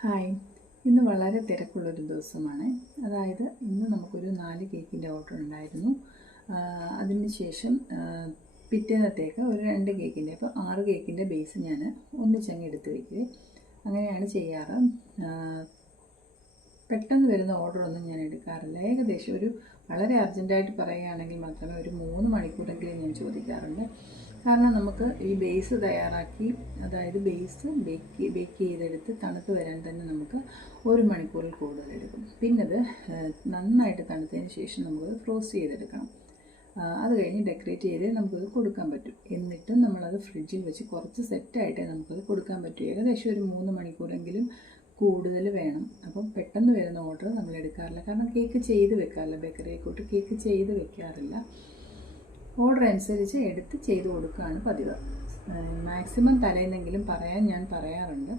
Hi, ഇന്ന് വളരെ തിരക്കുള്ളൊരു ദിവസമാണ്. അതായത് ഇന്ന് നമുക്കൊരു 4 കേക്കിൻ്റെ ഓർഡർ ഉണ്ടായിരുന്നു. അതിന് ശേഷം പിറ്റേന്നത്തേക്ക് ഒരു 2 കേക്കിൻ്റെ, അപ്പോൾ 6 കേക്കിൻ്റെ ബേസ് ഞാൻ ഒന്നിച്ചങ്ങ് എടുത്ത് വയ്ക്കുക. അങ്ങനെയാണ് ചെയ്യാറ്. പെട്ടെന്ന് വരുന്ന ഓർഡറൊന്നും ഞാൻ എടുക്കാറില്ല. ഏകദേശം ഒരു വളരെ അർജൻറ്റായിട്ട് പറയുകയാണെങ്കിൽ മാത്രമേ ഒരു 3 മണിക്കൂറെങ്കിലും ഞാൻ ചോദിക്കാറുണ്ട്. കാരണം നമുക്ക് ഈ ബേസ് തയ്യാറാക്കി, അതായത് ബേസ് ബേക്ക് ചെയ്തെടുത്ത് തണുത്ത് വരാൻ തന്നെ നമുക്ക് 1 മണിക്കൂറിൽ കൂടുതൽ എടുക്കും. പിന്നെ അത് നന്നായിട്ട് തണുത്തതിന് ശേഷം നമുക്കത് ഫ്രോസ്റ്റ് ചെയ്തെടുക്കണം. അത് കഴിഞ്ഞ് ഡെക്കറേറ്റ് ചെയ്ത് നമുക്കത് കൊടുക്കാൻ പറ്റും. എന്നിട്ടും നമ്മളത് ഫ്രിഡ്ജിൽ വെച്ച് കുറച്ച് സെറ്റായിട്ടേ നമുക്കത് കൊടുക്കാൻ പറ്റും. ഏകദേശം ഒരു 3 മണിക്കൂറെങ്കിലും കൂടുതൽ വേണം. അപ്പം പെട്ടെന്ന് വരുന്ന ഓർഡർ നമ്മൾ എടുക്കാറില്ല. കാരണം കേക്ക് ചെയ്ത് വെക്കാറില്ല, ബേക്കറി ആയിക്കോട്ടെ കേക്ക് ചെയ്ത് വെക്കാറില്ല. ഓർഡർ അനുസരിച്ച് എടുത്ത് ചെയ്ത് കൊടുക്കുകയാണ് പതിവ്. മാക്സിമം തലേന്നെങ്കിലും ഞാൻ പറയാറുണ്ട്.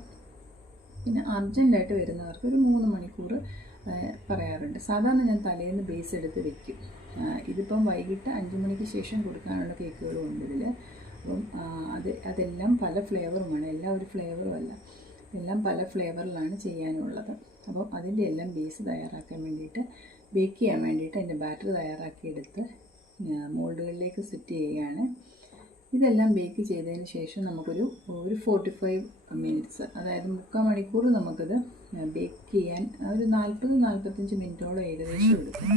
പിന്നെ അർജൻറ്റായിട്ട് വരുന്നവർക്ക് ഒരു 3 മണിക്കൂർ പറയാറുണ്ട്. സാധാരണ ഞാൻ തലേന്ന് ബേസ് എടുത്ത് വെക്കും. ഇതിപ്പം വൈകിട്ട് 5 മണിക്ക് ശേഷം കൊടുക്കാനുള്ള കേക്കുകളും ഉണ്ട് ഇതിൽ. അപ്പം അതെല്ലാം പല ഫ്ലേവറുമാണ്, എല്ലാം ഒരു ഫ്ലേവറും അല്ല, എല്ലാം പല ഫ്ലേവറിലാണ് ചെയ്യാനുള്ളത്. അപ്പം അതിൻ്റെ എല്ലാം ബേസ് തയ്യാറാക്കാൻ വേണ്ടിയിട്ട്, ബേക്ക് ചെയ്യാൻ വേണ്ടിയിട്ട് അതിൻ്റെ ബാറ്റർ തയ്യാറാക്കിയെടുത്ത് മോൾഡുകളിലേക്ക് സെറ്റ് ചെയ്യുകയാണ്. ഇതെല്ലാം ബേക്ക് ചെയ്തതിന് ശേഷം നമുക്കൊരു 45 മിനിറ്റ്സ്, അതായത് 3/4 മണിക്കൂർ നമുക്കത് ബേക്ക് ചെയ്യാൻ ഒരു 40-45 മിനിറ്റോളം ഏകദേശം എടുക്കും.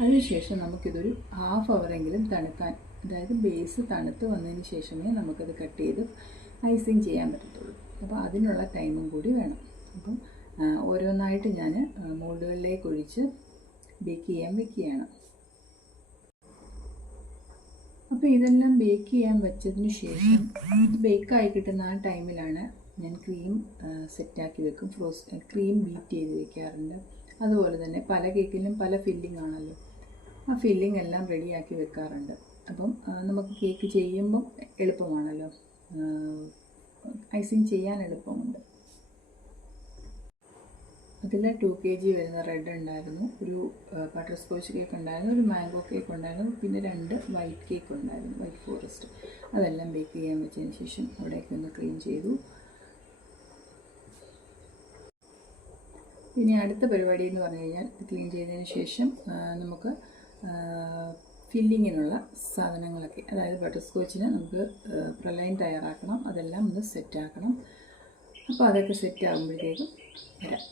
അതിനുശേഷം നമുക്കിതൊരു ഹാഫ് അവറെങ്കിലും തണുക്കാൻ, അതായത് ബേസ് തണുത്ത് വന്നതിന് ശേഷമേ നമുക്കത് കട്ട് ചെയ്ത് ഐസിങ് ചെയ്യാൻ പറ്റത്തുള്ളൂ. അപ്പോൾ അതിനുള്ള ടൈമും കൂടി വേണം. അപ്പം ഓരോന്നായിട്ട് ഞാൻ മോൾഡുകളിലേക്ക് ഒഴിച്ച് ബേക്ക് ചെയ്യാൻ വെക്കുകയാണ്. അപ്പോൾ ഇതെല്ലാം ബേക്ക് ചെയ്യാൻ വെച്ചതിന് ശേഷം ബേക്കായി കിട്ടുന്ന ആ ടൈമിലാണ് ഞാൻ ക്രീം സെറ്റാക്കി വെക്കും. ക്രീം ബീറ്റ് ചെയ്ത് വെക്കാറുണ്ട്. അതുപോലെ തന്നെ പല കേക്കിലും പല ഫില്ലിംഗ് ആണല്ലോ, ആ ഫില്ലിംഗ് എല്ലാം റെഡിയാക്കി വെക്കാറുണ്ട്. അപ്പം നമുക്ക് കേക്ക് ചെയ്യുമ്പം എളുപ്പമാണല്ലോ, ഐസിങ് ചെയ്യാൻ എളുപ്പമുണ്ട്. അതിൽ 2 kg വരുന്ന റെഡ് ഉണ്ടായിരുന്നു, ഒരു ബട്ടർ സ്കോച്ച് കേക്ക് ഉണ്ടായിരുന്നു, ഒരു മാംഗോ കേക്ക് ഉണ്ടായിരുന്നു, പിന്നെ 2 വൈറ്റ് കേക്ക് ഉണ്ടായിരുന്നു, വൈറ്റ് ഫോറസ്റ്റ്. അതെല്ലാം ബേക്ക് ചെയ്യാൻ വെച്ചതിന് ശേഷം അവിടേക്ക് ഒന്ന് ക്ലീൻ ചെയ്തു. ഇനി അടുത്ത പരിപാടി എന്ന് പറഞ്ഞു കഴിഞ്ഞാൽ, ക്ലീൻ ചെയ്തതിന് ശേഷം നമുക്ക് ഫില്ലിങ്ങിനുള്ള സാധനങ്ങളൊക്കെ, അതായത് ബട്ടർ സ്കോച്ചിന് നമുക്ക് പ്രലൈൻ തയ്യാറാക്കണം, അതെല്ലാം ഒന്ന് സെറ്റാക്കണം. അപ്പോൾ അതൊക്കെ സെറ്റ് ആകുമ്പോഴത്തേക്കും വരാം.